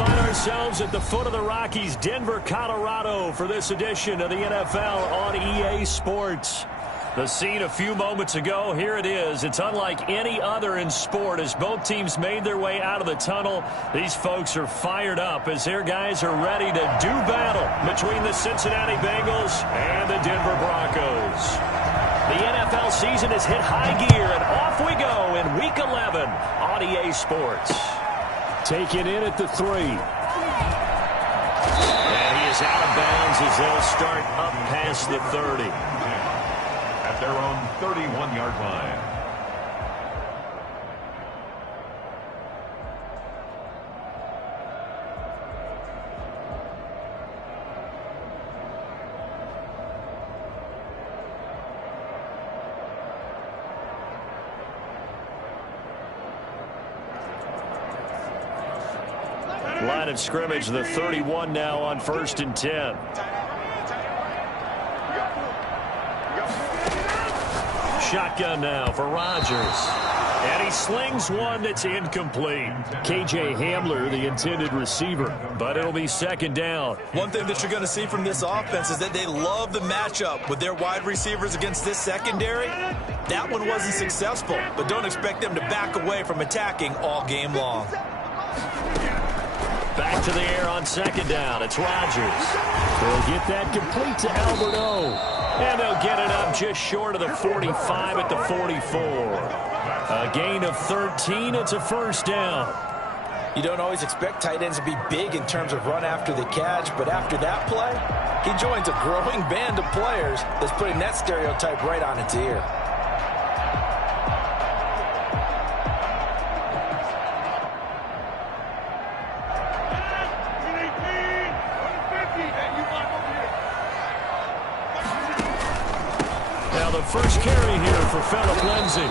find ourselves at the foot of the Rockies, Denver, Colorado, for this edition of the NFL on EA Sports. The scene a few moments ago, here it is. It's unlike any other in sport as both teams made their way out of the tunnel. These folks are fired up as their guys are ready to do battle between the Cincinnati Bengals and the Denver Broncos. The NFL season has hit high gear, and off we go in Week 11 on EA Sports. Taken in at the 3. And he is out of bounds as they'll start up past the 30. At their own 31-yard line. Line of scrimmage, the 31 now on 1st and 10. Shotgun now for Rodgers. And he slings one that's incomplete. KJ Hamler, the intended receiver. But it'll be 2nd down. One thing that you're going to see from this offense is that they love the matchup with their wide receivers against this secondary. That one wasn't successful, but don't expect them to back away from attacking all game long. Back to the air on 2nd down. It's Rodgers. They'll get that complete to Albert O. And they'll get it up just short of the 45 at the 44. A gain of 13. It's a 1st down. You don't always expect tight ends to be big in terms of run after the catch, but after that play, he joins a growing band of players that's putting that stereotype right on its ear. First carry here for Phillip Lindsay.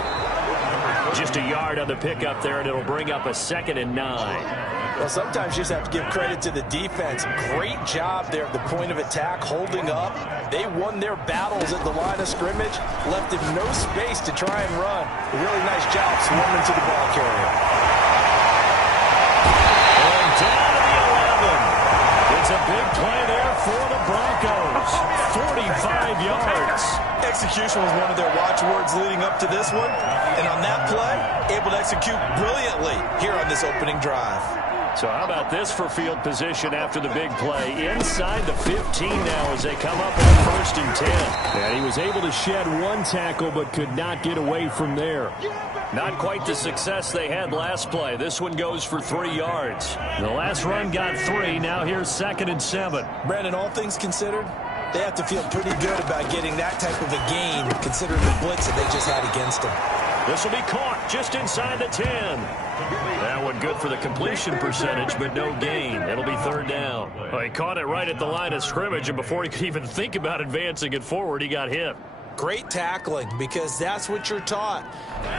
Just a yard on the pickup there, and it'll bring up a 2nd and 9. Well, sometimes you just have to give credit to the defense. Great job there at the point of attack, holding up. They won their battles at the line of scrimmage, left him no space to try and run. A really nice job swarming to the ball carrier. And down to the 11. It's a big play there for the Broncos. 45 yards. Execution was one of their watchwords leading up to this one. And on that play, able to execute brilliantly here on this opening drive. So how about this for field position after the big play? Inside the 15 now as they come up on 1st and 10. And he was able to shed one tackle but could not get away from there. Not quite the success they had last play. This one goes for 3 yards. The last run got 3. Now here's 2nd and 7. Brandon, all things considered, they have to feel pretty good about getting that type of a gain considering the blitz that they just had against them. This will be caught just inside the 10. That one good for the completion percentage, but no gain. It'll be 3rd down. Well, he caught it right at the line of scrimmage, and before he could even think about advancing it forward, he got hit. Great tackling, because that's what you're taught.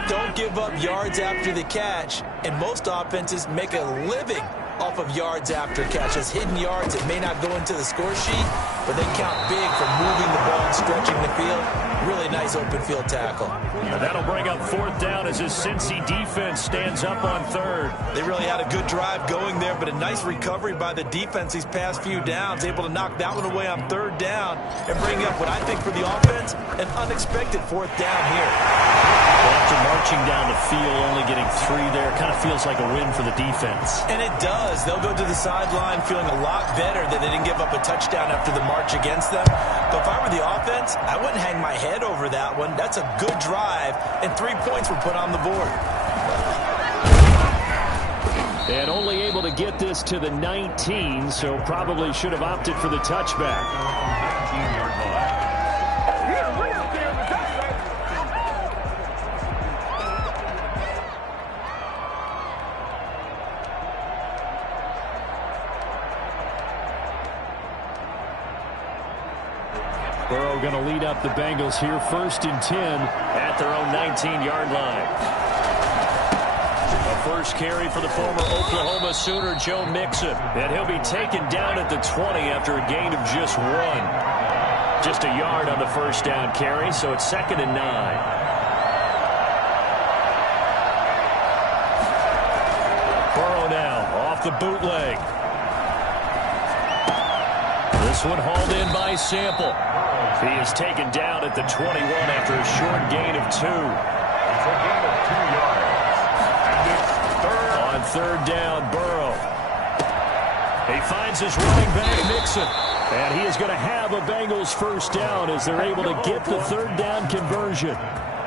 Don't give up yards after the catch, and most offenses make a living off of yards after catch. As hidden yards that may not go into the score sheet, but they count big for moving the ball and stretching the field. Really nice open field tackle. And that'll bring up 4th down as his Cincy defense stands up on 3rd. They really had a good drive going there, but a nice recovery by the defense these past few downs, able to knock that one away on 3rd down and bring up what I think for the offense, an unexpected 4th down here. Well, after marching down the field, only getting 3 there, kind of feels like a win for the defense. And it does. They'll go to the sideline feeling a lot better that they didn't give up a touchdown after the march against them. But if I were the offense, I wouldn't hang my head over that one. That's a good drive, and 3 points were put on the board. And only able to get this to the 19, so probably should have opted for the touchback. 19-yard line. Burrow going to lead up the Bengals here, 1st and 10 at their own 19-yard line. A first carry for the former Oklahoma Sooner, Joe Mixon. And he'll be taken down at the 20 after a gain of just 1. Just a yard on the 1st down carry, so it's 2nd and 9. Burrow now off the bootleg. This one hauled in by Sample. He is taken down at the 21 after a short gain of 2. It's a gain of 2 yards. And it's third. On third down, Burrow. He finds his running back, Mixon. And he is going to have a Bengals first down as they're able to get the third down conversion.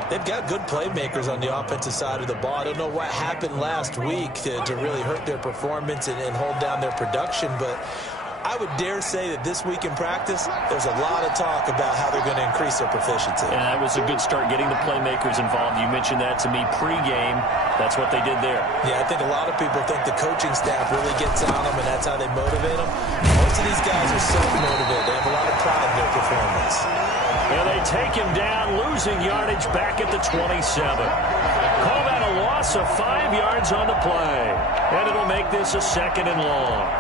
They've got good playmakers on the offensive side of the ball. I don't know what happened last week to really hurt their performance and hold down their production, but I would dare say that this week in practice, there's a lot of talk about how they're going to increase their proficiency. And that was a good start, getting the playmakers involved. You mentioned that to me pregame. That's what they did there. Yeah, I think a lot of people think the coaching staff really gets on them, and that's how they motivate them. Most of these guys are self-motivated. They have a lot of pride in their performance. And they take him down, losing yardage back at the 27. Call that a loss of 5 yards on the play. And it'll make this a 2nd and long.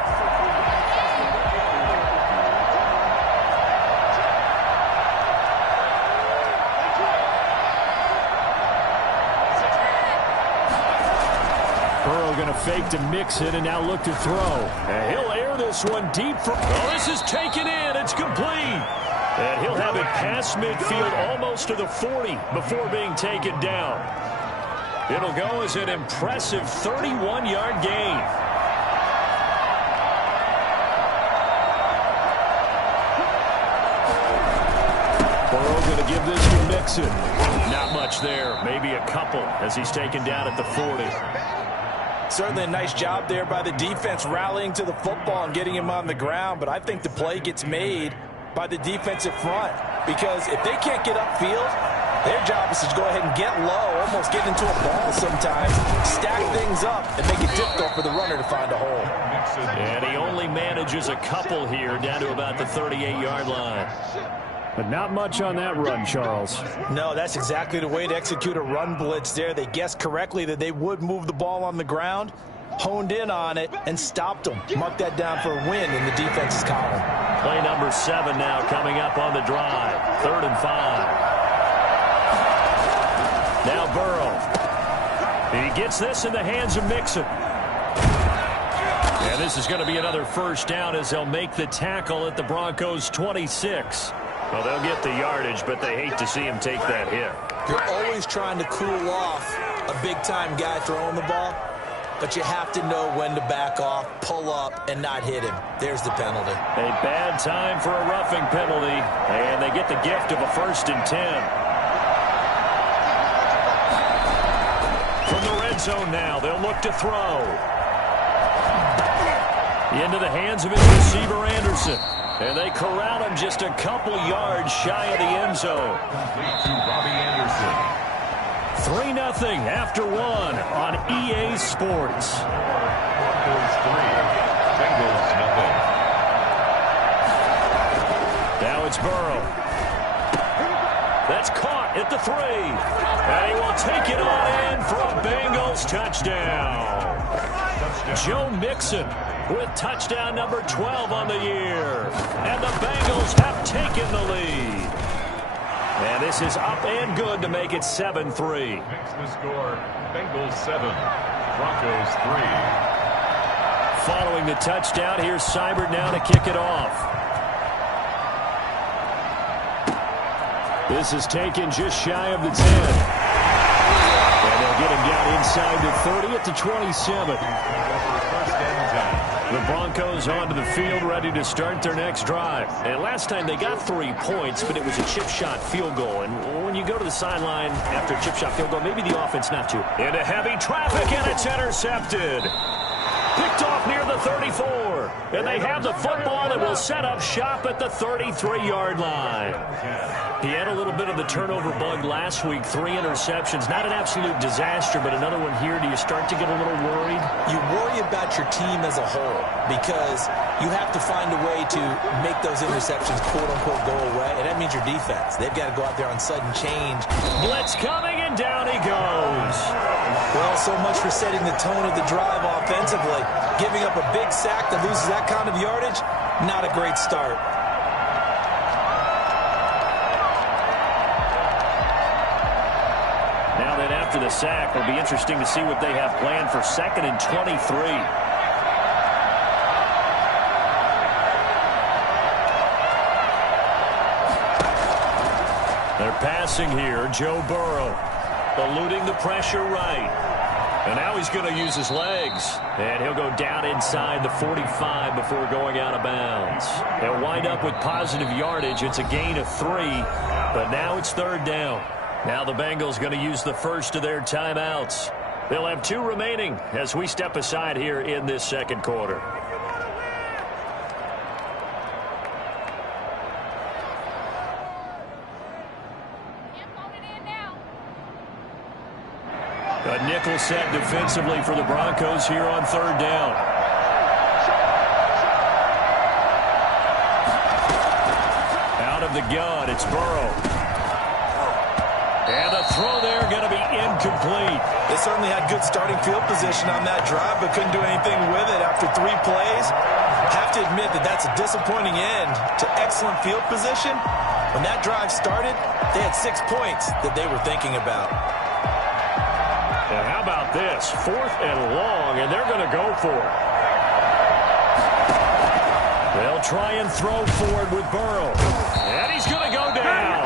Burrow going to fake to Mixon and now look to throw. And he'll air this one deep for... Oh, this is taken in. It's complete. And he'll have it past midfield almost to the 40 before being taken down. It'll go as an impressive 31-yard gain. Burrow going to give this to Mixon. Not much there. Maybe a couple as he's taken down at the 40. Certainly a nice job there by the defense rallying to the football and getting him on the ground, but I think the play gets made by the defensive front, because if they can't get upfield, their job is to go ahead and get low, almost get into a ball sometimes, stack things up, and make it difficult for the runner to find a hole. And he only manages a couple here down to about the 38-yard line. But not much on that run, Charles. No, that's exactly the way to execute a run blitz there. They guessed correctly that they would move the ball on the ground, honed in on it, and stopped them. Mark that down for a win in the defense's column. Play number 7 now coming up on the drive. 3rd and 5. Now Burrow. He gets this in the hands of Mixon. And this is going to be another first down as they'll make the tackle at the Broncos' 26. Well, they'll get the yardage, but they hate to see him take that hit. You're always trying to cool off a big-time guy throwing the ball, but you have to know when to back off, pull up, and not hit him. There's the penalty. A bad time for a roughing penalty, and they get the gift of a 1st and 10. From the red zone now, they'll look to throw. Into the hands of his receiver, Anderson. And they corral him just a couple yards shy of the end zone. Complete to Robbie Anderson. 3-0 after 1 on EA Sports. Broncos 3, Bengals 0. Now it's Burrow. That's caught at the 3. And he will take it on in for a Bengals touchdown. Joe Mixon with touchdown number 12 on the year. And the Bengals have taken the lead. And this is up and good to make it 7-3. Makes the score Bengals 7, Broncos 3. Following the touchdown, here's Seibert now to kick it off. This is taken just shy of the 10. And they'll get him down inside the 30 at the 27. The Broncos onto the field, ready to start their next drive. And last time they got 3 points, but it was a chip shot field goal. And when you go to the sideline after a chip shot field goal, maybe the offense not to. Into heavy traffic, and it's intercepted. Picked off near the 34. And they have the football that will set up shop at the 33-yard line. He had a little bit of the turnover bug last week, 3 interceptions. Not an absolute disaster, but another one here. Do you start to get a little worried? You worry about your team as a whole because you have to find a way to make those interceptions, quote-unquote, go away, and that means your defense. They've got to go out there on sudden change. Blitz coming, and down he goes. Well, so much for setting the tone of the drive offensively. Giving up a big sack that loses that kind of yardage, not a great start. Now that after the sack, it'll be interesting to see what they have planned for 2nd and 23. passing here. Joe Burrow eluding the pressure right. And now he's going to use his legs. And he'll go down inside the 45 before going out of bounds. They'll wind up with positive yardage. It's a gain of 3, but now it's 3rd down. Now the Bengals going to use the first of their timeouts. They'll have 2 remaining as we step aside here in this second quarter. A nickel set defensively for the Broncos here on 3rd down. Out of the gun, it's Burrow. And the throw there going to be incomplete. They certainly had good starting field position on that drive, but couldn't do anything with it after 3 plays. Have to admit that that's a disappointing end to excellent field position. When that drive started, they had 6 points that they were thinking about. And how about this? 4th and long, and they're going to go for it. They'll try and throw forward with Burrow. And he's going to go down.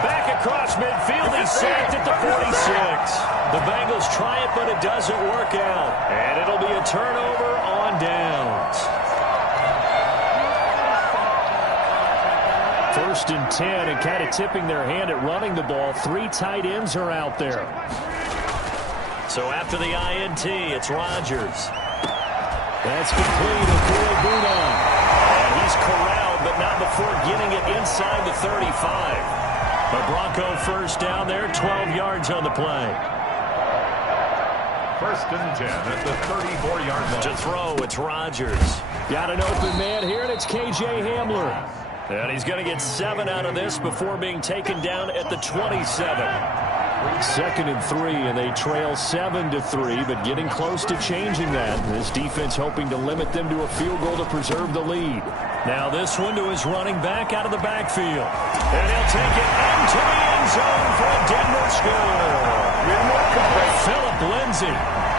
Back across midfield, he's sacked at the 46. The Bengals try it, but it doesn't work out. And it'll be a turnover on downs. 1st and 10, and kind of tipping their hand at running the ball. 3 tight ends are out there. So after the INT, it's Rodgers. That's complete to Corey Booton. And he's corralled, but not before getting it inside the 35. A Bronco first down there, 12 yards on the play. 1st and 10 at the 34-yard line. To throw, it's Rodgers. Got an open man here, and it's K.J. Hamler. And he's going to get 7 out of this before being taken down at the 27. 2nd and 3, and they trail 7-3, but getting close to changing that. This defense hoping to limit them to a field goal to preserve the lead. Now this one to his running back out of the backfield. And he'll take it into the end zone for a Denver score. Phillip Lindsay,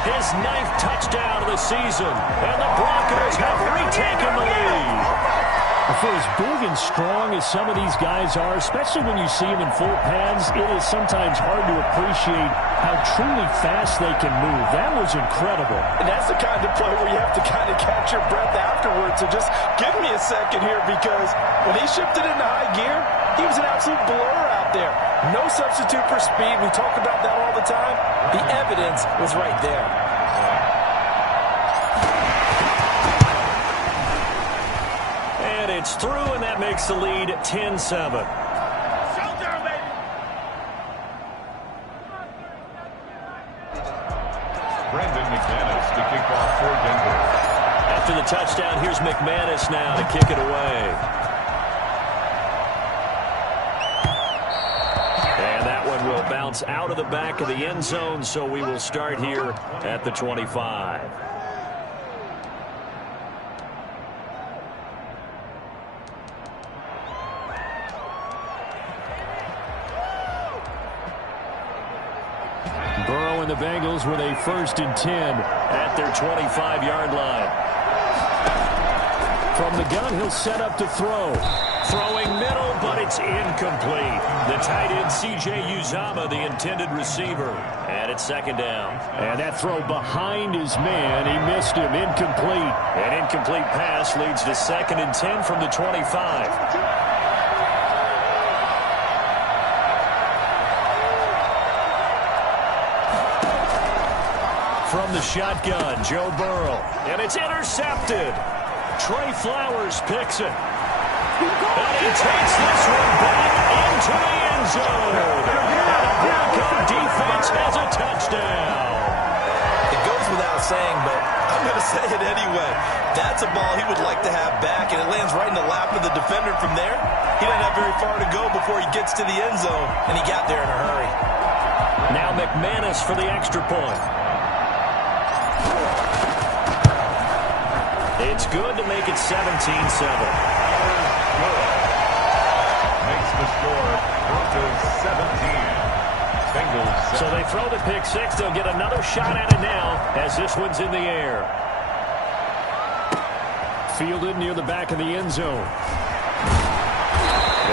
his 9th touchdown of the season, and the Broncos have retaken the lead. For as big and strong as some of these guys are, especially when you see them in full pads, it is sometimes hard to appreciate how truly fast they can move. That was incredible. And that's the kind of play where you have to kind of catch your breath afterwards. So just give me a second here, because when he shifted into high gear, he was an absolute blur out there. No substitute for speed. We talk about that all the time. The evidence was right there. And it's through, and that makes the lead 10-7. Brandon McManus to kick off for Denver. After the touchdown, here's McManus now to kick it away. And that one will bounce out of the back of the end zone, so we will start here at the 25. Burrow and the Bengals with a 1st and 10 at their 25-yard line. From the gun, he'll set up to throw. Throwing middle, but it's incomplete. The tight end, C.J. Uzomah, the intended receiver. And it's 2nd down. And that throw behind his man, he missed him. Incomplete. An incomplete pass leads to 2nd and 10 from the 25. From the shotgun, Joe Burrow. And it's intercepted. Trey Flowers picks it. And he takes this one back into the end zone. And the Bronco defense has a touchdown. It goes without saying, but I'm going to say it anyway. That's a ball he would like to have back, and it lands right in the lap of the defender from there. He doesn't have very far to go before he gets to the end zone, and he got there in a hurry. Now McManus for the extra point. It's good to make it 17-7. Makes the score Broncos 17. Bengals 7. So they throw the pick six. They'll get another shot at it now as this one's in the air. Fielded near the back of the end zone.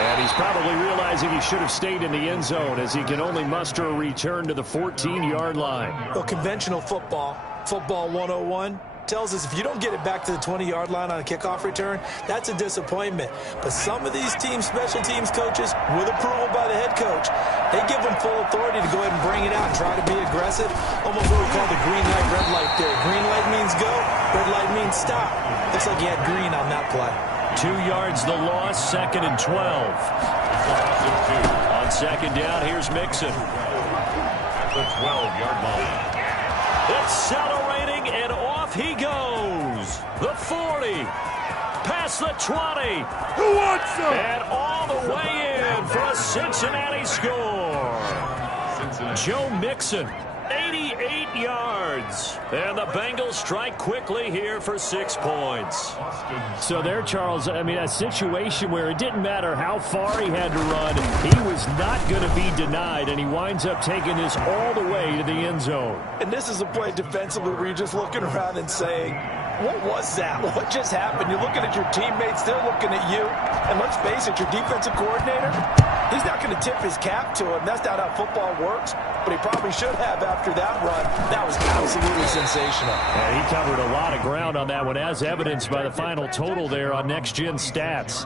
And he's probably realizing he should have stayed in the end zone as he can only muster a return to the 14-yard line. Well, conventional football 101, tells us if you don't get it back to the 20-yard line on a kickoff return, that's a disappointment. But some of these teams, special teams coaches, with approval by the head coach, they give them full authority to go ahead and bring it out and try to be aggressive. Almost what we call the green light, red light there. Green light means go, red light means stop. Looks like he had green on that play. 2 yards the loss, 2nd and 12. On 2nd down, here's Mixon. At the 12-yard line. Accelerating, and off he goes. The 40, past the 20. Who wants them? And all the way in for a Cincinnati score. Joe Mixon, 88 yards. And the Bengals strike quickly here for 6 points. So there, Charles, I mean, a situation where it didn't matter how far he had to run, he was not going to be denied, and he winds up taking this all the way to the end zone. And this is a play defensively where you're just looking around and saying, what was that? What just happened? You're looking at your teammates, they're looking at you. And let's face it, your defensive coordinator, he's not going to tip his cap to him. That's not how football works, but he probably should have after that run. That was absolutely sensational. And he covered a lot of ground on that one, as evidenced by the final total there on Next Gen Stats.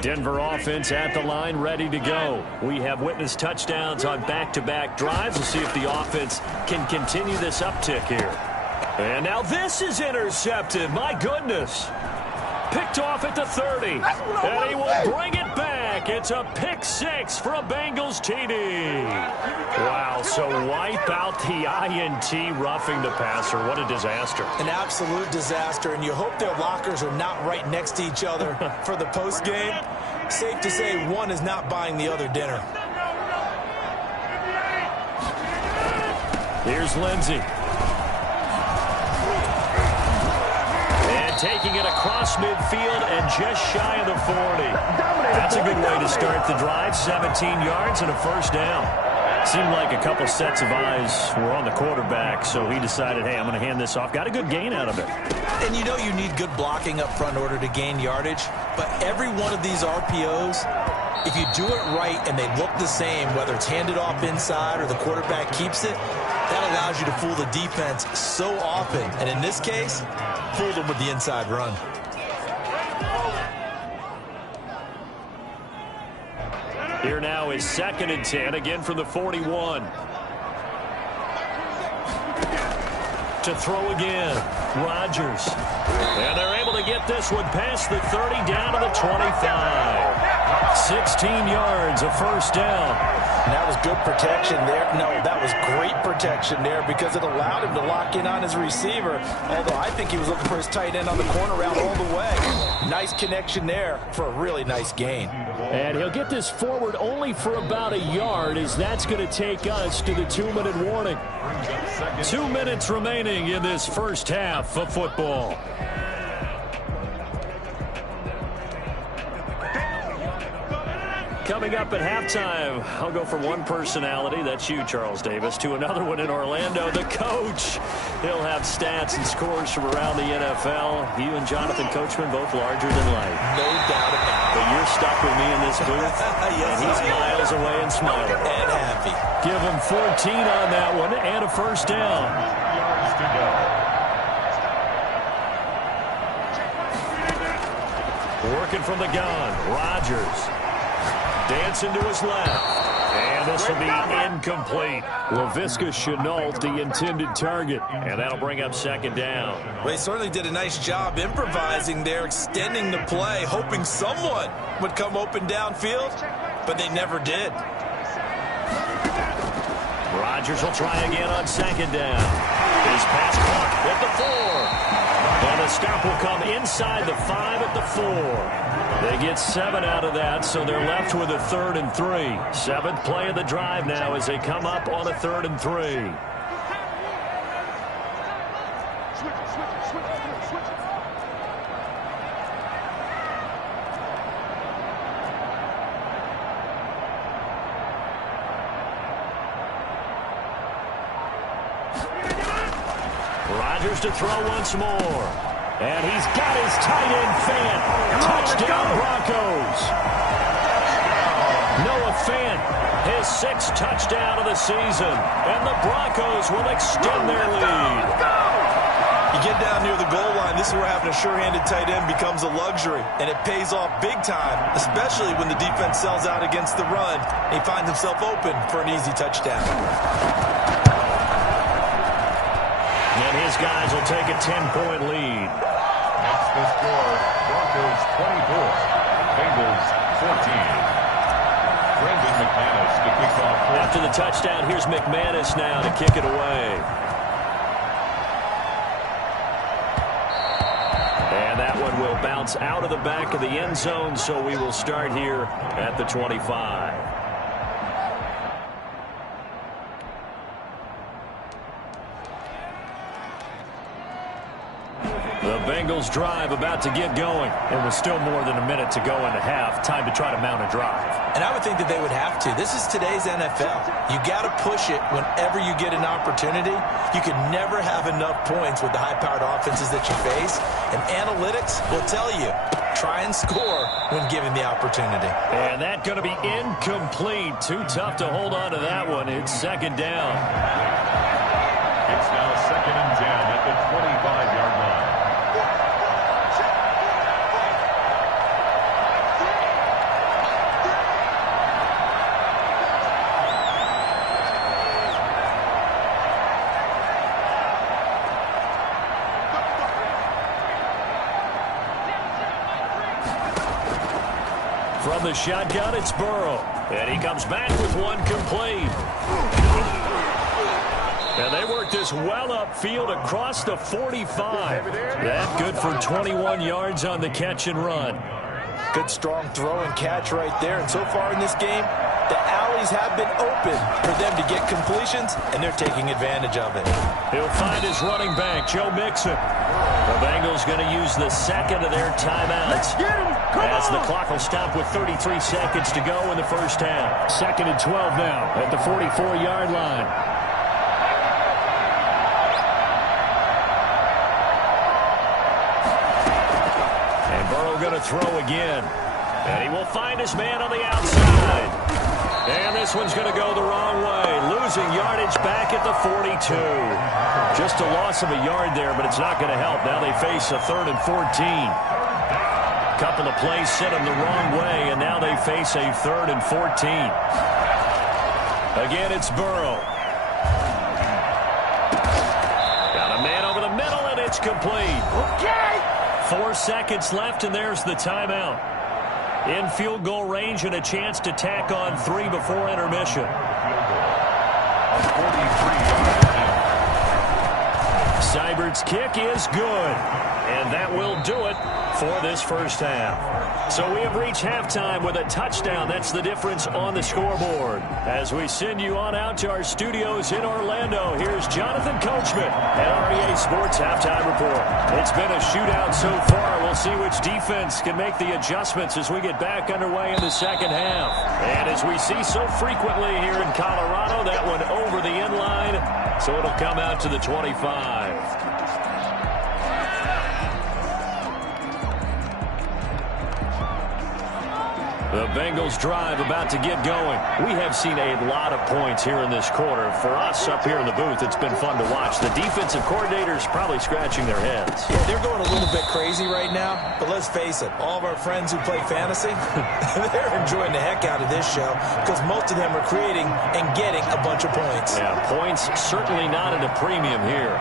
Denver offense at the line, ready to go. We have witnessed touchdowns on back-to-back drives. We'll see if the offense can continue this uptick here. And now this is intercepted. My goodness. Picked off at the 30. And he will bring it back. It's a pick 6 for a Bengals TD. Wow, so wipe out the INT, roughing the passer. What a disaster. An absolute disaster, and you hope their lockers are not right next to each other for the postgame. Safe to say one is not buying the other dinner. Here's Lindsey. Taking it across midfield and just shy of the 40. That's a good way to start the drive. 17 yards and a first down. Seemed like a couple sets of eyes were on the quarterback, so he decided, hey, I'm going to hand this off. Got a good gain out of it. And you know you need good blocking up front in order to gain yardage, but every one of these RPOs, if you do it right and they look the same, whether it's handed off inside or the quarterback keeps it, that allows you to fool the defense so often. And in this case, fooled them with the inside run. Here now is 2nd and 10, again from the 41. To throw again, Rodgers. And they're able to get this one past the 30, down to the 25. 16 yards, a first down. And that was good protection there. No, that was great protection there because it allowed him to lock in on his receiver. Although I think he was looking for his tight end on the corner route all the way. Nice connection there for a really nice gain. And he'll get this forward only for about a yard, as that's going to take us to the 2-minute warning. 2 minutes remaining in this first half of football. Coming up at halftime, I'll go from one personality, that's you, Charles Davis, to another one in Orlando, the coach. He'll have stats and scores from around the NFL. You and Jonathan Coachman, both larger than life. No doubt about it. But you're stuck with me in this booth, Yes, and he's miles away and smiling. And happy. Give him 14 on that one and a first down. Yards to go. Working from the gun, Rodgers. Dancing to his left. And this will be incomplete. Laviska Shenault, the intended target. And that'll bring up 2nd down. Well, he certainly did a nice job improvising there, extending the play, hoping someone would come open downfield, but they never did. Rodgers will try again on 2nd down. His pass caught at the 4. And the stop will come inside the 5 at the 4. They get 7 out of that, so they're left with a 3rd and 3. 7th play of the drive now as they come up on a 3rd and 3. Rodgers to throw once more. And he's got his tight end Fant. Touchdown Broncos. Noah Fant, his 6th touchdown of the season. And the Broncos will extend their lead. You get down near the goal line, this is where having a sure-handed tight end becomes a luxury. And it pays off big time, especially when the defense sells out against the run. He finds himself open for an easy touchdown. And his guys will take a 10-point lead. That's the score. Broncos 24, Bengals 14. Brendan McManus to kick off. After the touchdown, here's McManus now to kick it away. And that one will bounce out of the back of the end zone, so we will start here at the 25. The Bengals drive about to get going. And with still more than a minute to go in the half, time to try to mount a drive. And I would think that they would have to. This is today's NFL. You got to push it whenever you get an opportunity. You can never have enough points with the high-powered offenses that you face. And analytics will tell you, try and score when given the opportunity. And that's going to be incomplete. Too tough to hold on to that one. It's 2nd down. It's now 2nd and 10 at the 25-yard line. From the shotgun, it's Burrow. And he comes back with one complete. And they work this well upfield across the 45. That good for 21 yards on the catch and run. Good strong throw and catch right there. And so far in this game, the alleys have been open for them to get completions, and they're taking advantage of it. He'll find his running back, Joe Mixon. The Bengals going to use the 2nd of their timeouts. As the clock will stop with 33 seconds to go in the first half. 2nd and 12 now at the 44-yard line. And Burrow going to throw again. And he will find his man on the outside. And this one's going to go the wrong way. Losing yardage back at the 42. Just a loss of a yard there, but it's not going to help. Now they face a 3rd and 14. Couple of plays sent them the wrong way, and now they face a 3rd and 14. Again, it's Burrow. Got a man over the middle, and it's complete. Okay. 4 seconds left, and there's the timeout. In field goal range and a chance to tack on 3 before intermission. Seibert's kick is good. And that will do it for this first half. So we have reached halftime with a touchdown. That's the difference on the scoreboard. As we send you on out to our studios in Orlando, here's Jonathan Coachman at REA Sports Halftime Report. It's been a shootout so far. We'll see which defense can make the adjustments as we get back underway in the second half. And as we see so frequently here in Colorado, that one over the end line, so it'll come out to the 25. The Bengals drive about to get going. We have seen a lot of points here in this quarter. For us up here in the booth, it's been fun to watch. The defensive coordinators probably scratching their heads. Yeah, they're going a little bit crazy right now, but let's face it, all of our friends who play fantasy, they're enjoying the heck out of this show because most of them are creating and getting a bunch of points. Yeah, points certainly not at a premium here.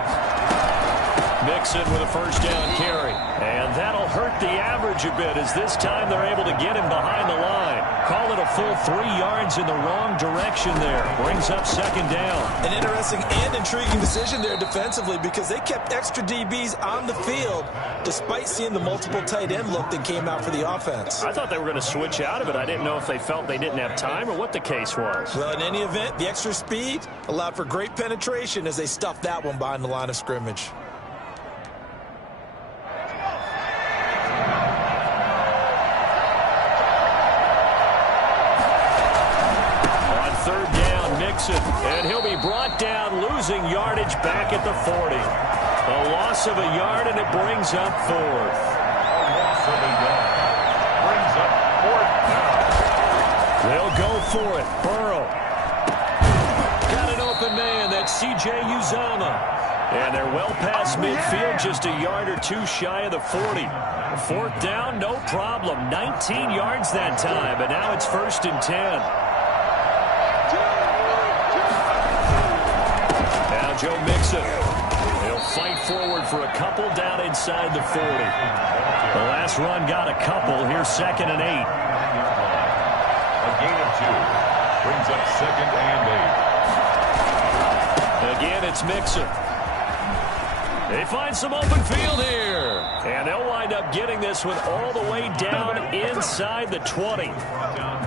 Mixon with a first down carry. And that'll hurt the average a bit as this time they're able to get him behind the line. Call it a full 3 yards in the wrong direction there. Brings up second down. An interesting and intriguing decision there defensively because they kept extra DBs on the field despite seeing the multiple tight end look that came out for the offense. I thought they were going to switch out of it. I didn't know if they felt they didn't have time or what the case was. Well, in any event, the extra speed allowed for great penetration as they stuffed that one behind the line of scrimmage. And he'll be brought down, losing yardage back at the 40. A loss of a yard, and it brings up fourth. A loss of a yard. Brings up fourth down. They'll go for it. Burrow. Got an open man. That's C.J. Uzomah. And they're well past midfield, just a yard or two shy of the 40. Fourth down, no problem. 19 yards that time, but now it's 1st and 10. Now Joe Mixon. He'll fight forward for a couple down inside the 40. The last run got a couple. Here's 2nd and 8. A gain of 2. Brings up 2nd and 8. Again, it's Mixon. They find some open field here. And they'll wind up getting this one all the way down inside the 20.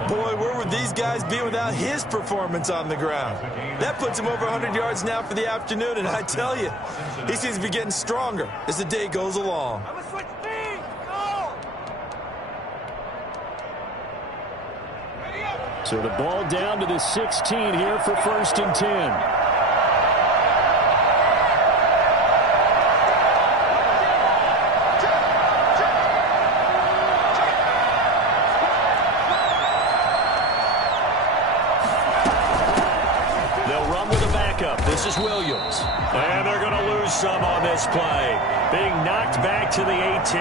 Boy, where would these guys be without his performance on the ground? That puts him over 100 yards now for the afternoon, and I tell you, he seems to be getting stronger as the day goes along. So the ball down to the 16 here for 1st and 10. This is Williams. And they're going to lose some on this play. Being knocked back to the 18.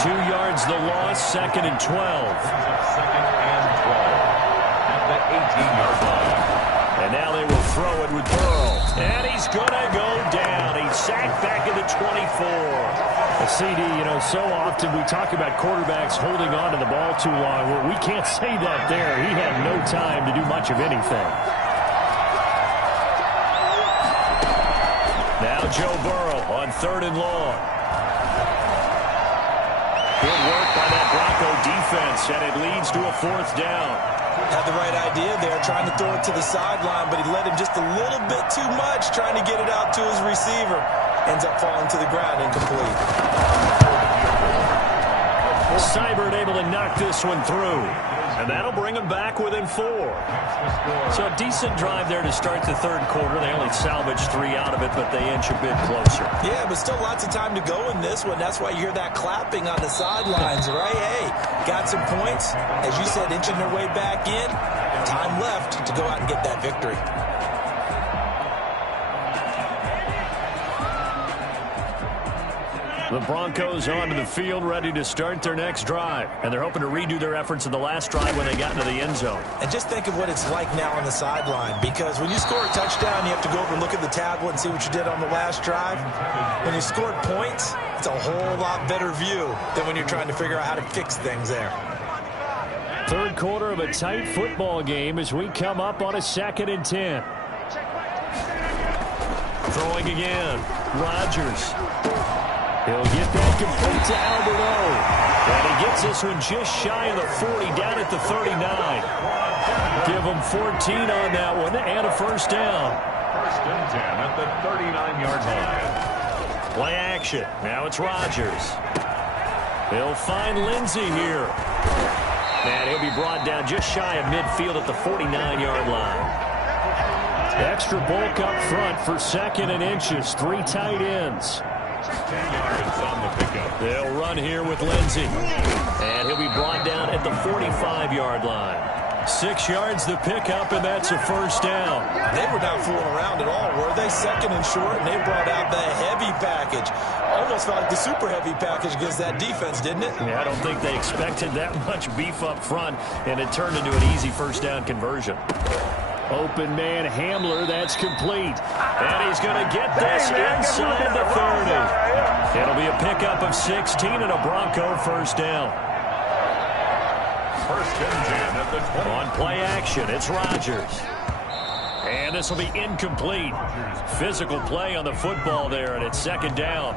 2 yards the loss, 2nd and 12. 2nd and 12. At the 18-yard line. And now they will throw it with Burrow. And he's going to go down. He's sacked back at the 24. A CD, so often we talk about quarterbacks holding on to the ball too long. Well, we can't say that there. He had no time to do much of anything. Now Joe Burrow on 3rd and long. Good work by that Bronco defense, and it leads to a 4th down. Had the right idea there, trying to throw it to the sideline, but he led him just a little bit too much, trying to get it out to his receiver. Ends up falling to the ground, incomplete. Seibert able to knock this one through. And that'll bring them back within 4. So a decent drive there to start the 3rd quarter. They only salvaged 3 out of it, but they inch a bit closer. Yeah, but still lots of time to go in this one. That's why you hear that clapping on the sidelines, right? Hey, got some points. As you said, inching their way back in. Time left to go out and get that victory. The Broncos onto the field, ready to start their next drive. And they're hoping to redo their efforts in the last drive when they got into the end zone. And just think of what it's like now on the sideline, because when you score a touchdown, you have to go over and look at the tablet and see what you did on the last drive. When you scored points, it's a whole lot better view than when you're trying to figure out how to fix things there. 3rd quarter of a tight football game as we come up on a 2nd and 10. Throwing again. Rodgers. He'll get that complete to Alberto. And he gets this one just shy of the 40, down at the 39. Give him 14 on that one and a 1st down. 1st and 10 at the 39-yard line. Play action. Now it's Rodgers. He'll find Lindsey here. And he'll be brought down just shy of midfield at the 49-yard line. Extra bulk up front for 2nd and inches. 3 tight ends. 10 yards on the pickup. They'll run here with Lindsey. And he'll be brought down at the 45-yard line. 6 yards the pickup, and that's a 1st down. They were not fooling around at all, were they? 2nd and short, and they brought out the heavy package. Almost felt like the super heavy package against that defense, didn't it? Yeah, I don't think they expected that much beef up front, and it turned into an easy 1st down conversion. Open man Hamler, that's complete. And he's going to get this inside the 30. It'll be a pickup of 16 and a Bronco 1st down. 1st and 10 at the 20. On play action, it's Rodgers. And this will be incomplete. Physical play on the football there, and it's 2nd down.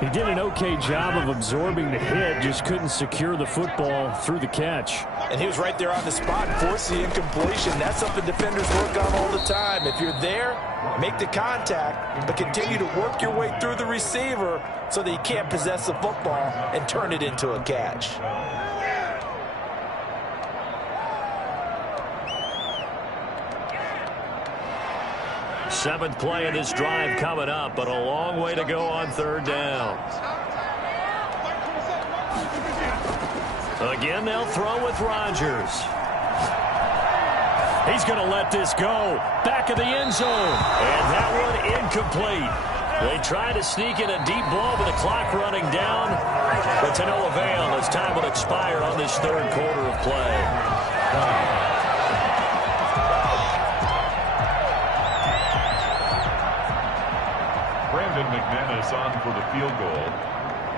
He did an okay job of absorbing the hit, just couldn't secure the football through the catch. And he was right there on the spot and forced the incompletion. That's something defenders work on all the time. If you're there, make the contact, but continue to work your way through the receiver so that you can't possess the football and turn it into a catch. 7th play of this drive coming up, but a long way to go on 3rd down. Again, they'll throw with Rodgers. He's going to let this go. Back of the end zone. And that one incomplete. They try to sneak in a deep ball with the clock running down, but to no avail as time will expire on this 3rd quarter of play. Brandon McManus on for the field goal.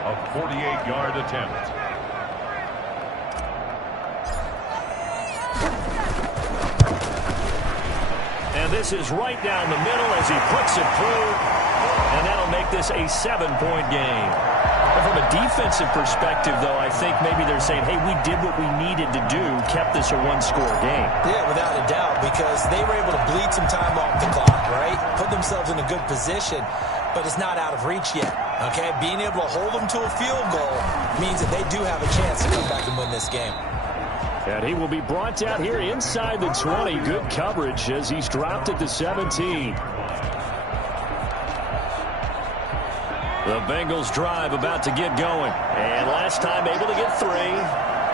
A 48-yard attempt. And this is right down the middle as he puts it through. And that'll make this a 7-point game. And from a defensive perspective, though, I think maybe they're saying, hey, we did what we needed to do, kept this a 1-score game. Yeah, without a doubt, because they were able to bleed some time off the clock, right? Put themselves in a good position, but it's not out of reach yet, okay? Being able to hold them to a field goal means that they do have a chance to come back and win this game. And he will be brought down here inside the 20. Good coverage as he's dropped at the 17. The Bengals drive about to get going. And last time able to get 3.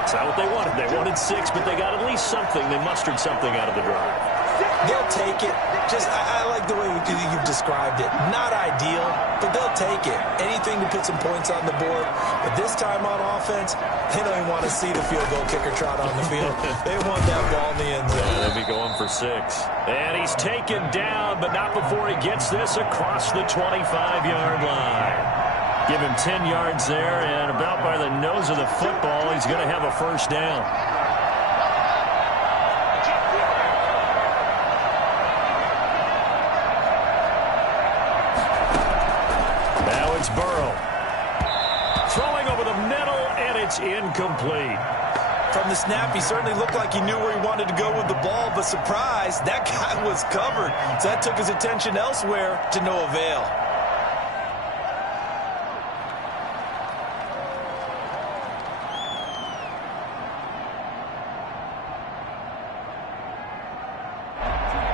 It's not what they wanted. They wanted 6, but they got at least something. They mustered something out of the drive. They'll take it. I like the way you've described it. Not ideal, but they'll take it. Anything to put some points on the board. But this time on offense, they don't even want to see the field goal kicker trot on the field. They want that ball in the end zone. Yeah, they'll be going for 6. And he's taken down, but not before he gets this across the 25-yard line. Give him 10 yards there, and about by the nose of the football, he's going to have a 1st down. Now it's Burrow. Throwing over the middle, and it's incomplete. From the snap, he certainly looked like he knew where he wanted to go with the ball, but surprise, that guy was covered. So that took his attention elsewhere to no avail.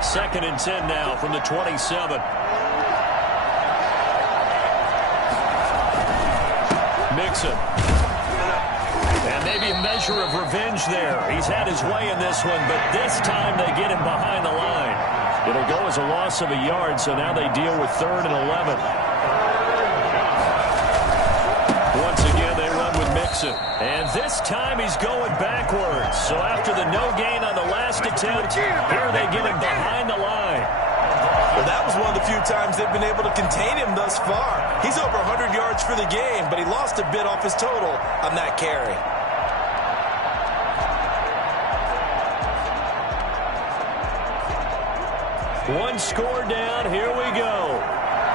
Second and 10 now from the 27. Mixon. And maybe a measure of revenge there. He's had his way in this one, but this time they get him behind the line. It'll go as a loss of a yard, so now they deal with 3rd and 11. Once again, they run with Mixon. And this time he's going backwards. So after the no gain on the last attempt, here they get him behind the line. Well, that was one of the few times they've been able to contain him thus far. He's over 100 yards for the game, but he lost a bit off his total on that carry. One score down. Here we go.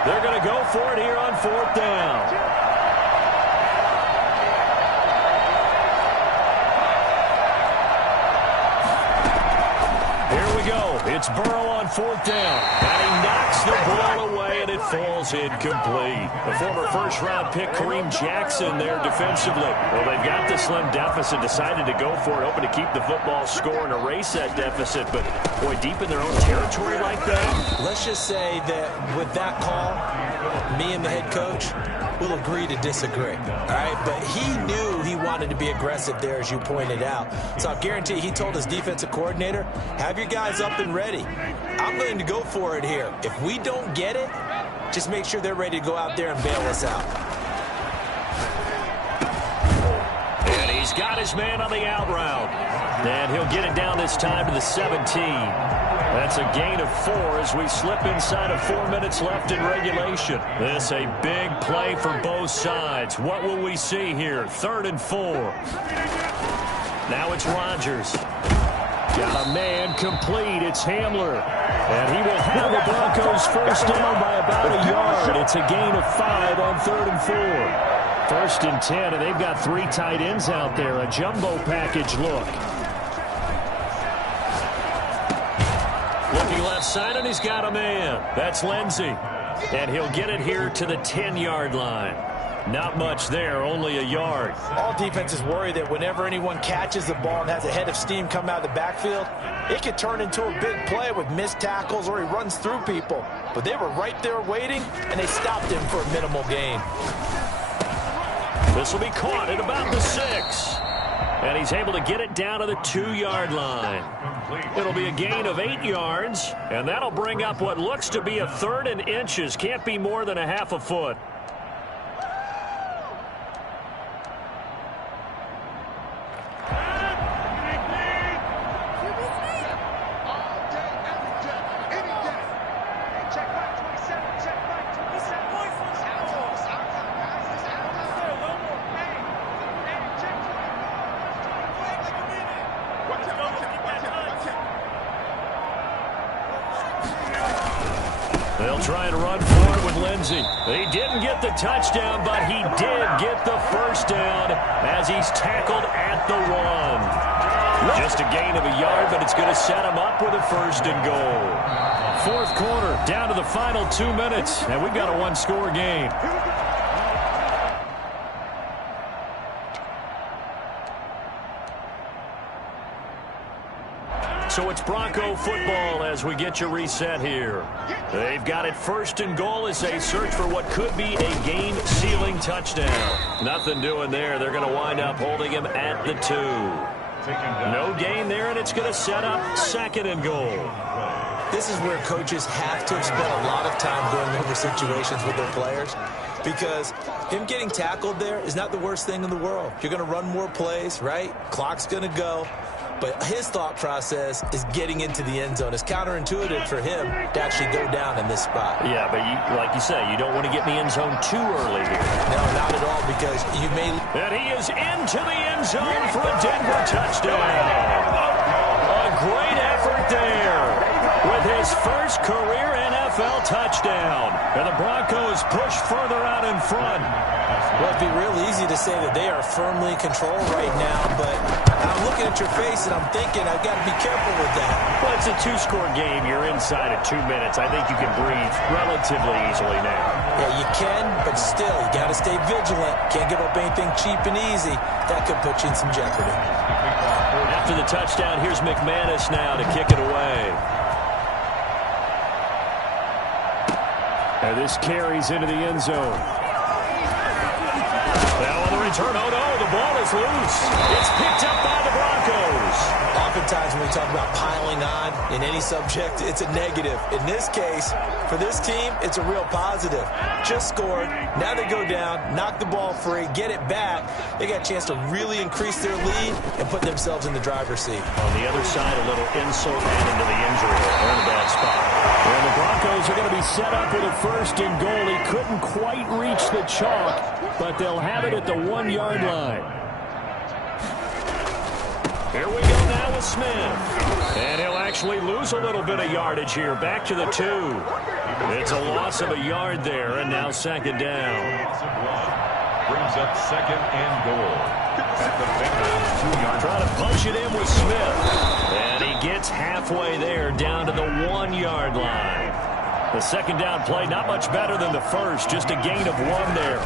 They're going to go for it here on 4th down. Here we go. It's Burrow on 4th down. And he knocks the ball away, and it falls incomplete. The former first-round pick, Kareem Jackson, there defensively. Well, they've got the slim deficit, decided to go for it, hoping to keep the football score and erase that deficit. But, boy, deep in their own territory like that. Let's just say that with that call, me and the head coach will agree to disagree. All right? But he knew he wanted to be aggressive there, as you pointed out. So I guarantee he told his defensive coordinator, have your guys up and ready. I'm going to go for it here. If we don't get it, just make sure they're ready to go out there and bail us out. And he's got his man on the out route. And he'll get it down this time to the 17. That's a gain of 4 as we slip inside of 4 minutes left in regulation. This a big play for both sides. What will we see here? 3rd and 4. Now it's Rodgers. Got a man complete. It's Hamler. And he will have the Broncos 1st down by about a yard. It's a gain of 5 on 3rd and 4. 1st and 10, and they've got 3 tight ends out there. A jumbo package look. Looking left side, and he's got a man. That's Lindsey. And he'll get it here to the 10-yard line. Not much there, only a yard. All defenses worry that whenever anyone catches the ball and has a head of steam come out of the backfield, it could turn into a big play with missed tackles or he runs through people. But they were right there waiting, and they stopped him for a minimal gain. This will be caught at about the 6. And he's able to get it down to the 2-yard line. It'll be a gain of 8 yards, and that'll bring up what looks to be a 3rd and inches. Can't be more than a half a foot. They'll try and run forward with Lindsey. He didn't get the touchdown, but he did get the first down as he's tackled at the 1. Just a gain of a yard, but it's going to set him up with a 1st and goal. 4th quarter, down to the final 2 minutes, and we've got a 1-score game. So it's Bronco football as we get you reset here. They've got it 1st and goal as they search for what could be a game-sealing touchdown. Nothing doing there. They're going to wind up holding him at the 2. No gain there, and it's going to set up 2nd and goal. This is where coaches have to have spent a lot of time going over situations with their players, because him getting tackled there is not the worst thing in the world. You're going to run more plays, right? Clock's going to go. But his thought process is getting into the end zone. It's counterintuitive for him to actually go down in this spot. Yeah, but like you say, you don't want to get in the end zone too early here. No, not at all, because you may... And he is into the end zone for a Denver touchdown. A great effort there with his first career NFL touchdown. And the Broncos push further out in front. Well, it'd be real easy to say that they are firmly in control right now, but I'm looking at your face and I'm thinking I've got to be careful with that. Well, it's a 2-score game. You're inside of 2 minutes. I think you can breathe relatively easily now. Yeah, you can, but still, you got to stay vigilant. Can't give up anything cheap and easy. That could put you in some jeopardy. After the touchdown, here's McManus now to kick it away. And this carries into the end zone. Now on the return, oh no, the ball is loose. It's picked up by the Broncos. Oftentimes when we talk about piling on in any subject, it's a negative. In this case, for this team, it's a real positive. Just scored. Now they go down, knock the ball free, get it back. They got a chance to really increase their lead and put themselves in the driver's seat. On the other side, a little insult added to the injury. They're in a bad spot. And the Broncos are going to be set up with a 1st and goal. He couldn't quite reach the chalk, but they'll have it at the 1-yard line. Here we go now with Smith. And he'll actually lose a little bit of yardage here. Back to the 2. It's a loss of a yard there, and now 2nd down. Brings up 2nd and goal. At the Bengals 2-yard. Trying to punch it in with Smith. And he gets halfway there down to the 1-yard line. The 2nd down play, not much better than the first. Just a gain of 1 there.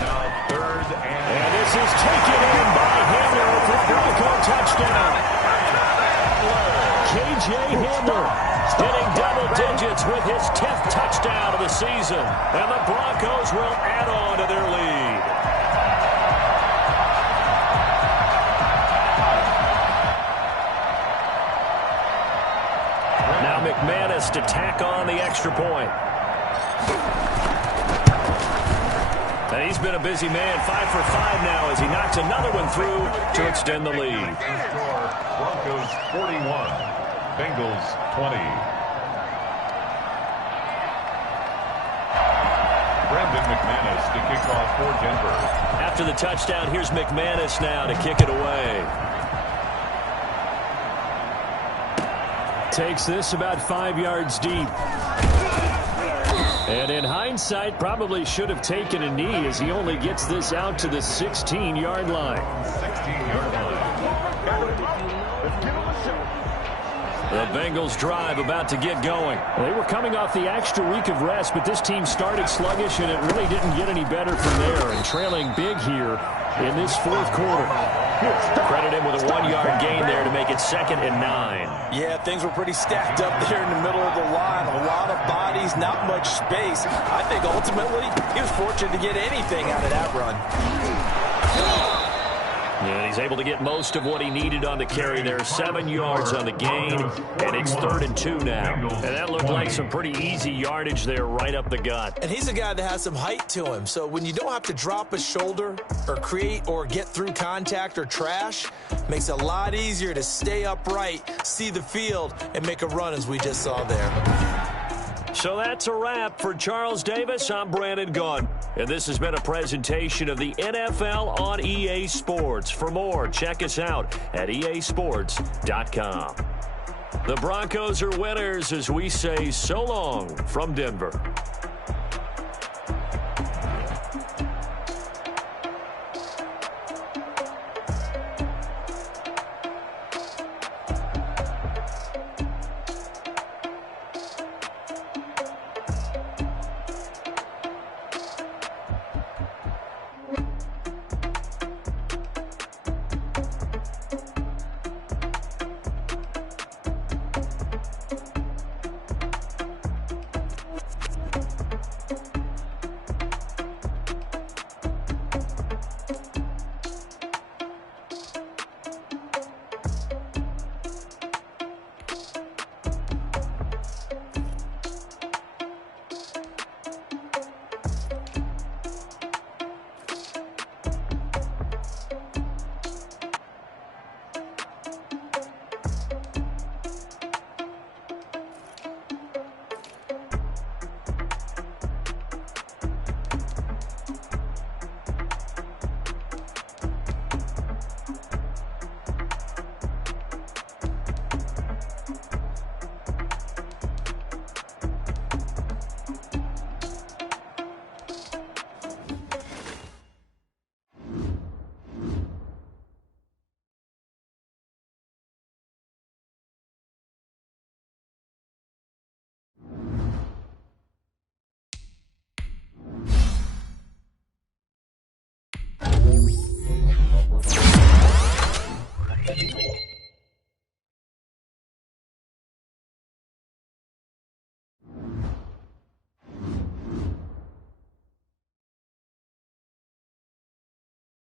Now 3rd and this is taken in by Hamler for a Bronco touchdown. K.J. Hamler hitting double digits with his 10th touchdown of the season. And the Broncos will add on to their lead. Now McManus to tack on the extra point. And he's been a busy man, 5 for 5 now as he knocks another one through to extend the lead. Broncos 41, Bengals 20. Brandon McManus to kick off for Denver. After the touchdown, here's McManus now to kick it away. Takes this about 5 yards deep. And in hindsight, probably should have taken a knee as he only gets this out to the 16-yard line. 16-yard line. The Bengals drive about to get going. They were coming off the extra week of rest, but this team started sluggish, and it really didn't get any better from there, and trailing big here in this fourth quarter. Credit him with a 1-yard gain there to make it 2nd and 9. Yeah, things were pretty stacked up there in the middle of the line. A lot of bodies, not much space. I think ultimately he was fortunate to get anything out of that run. And he's able to get most of what he needed on the carry there. 7 yards on the gain, and it's 3rd and 2 now. And that looked like some pretty easy yardage there right up the gut. And he's a guy that has some height to him. So when you don't have to drop a shoulder or create or get through contact or trash, makes it a lot easier to stay upright, see the field, and make a run as we just saw there. So that's a wrap for Charles Davis. I'm Brandon Gunn. And this has been a presentation of the NFL on EA Sports. For more, check us out at easports.com. The Broncos are winners as we say so long from Denver. Thank you.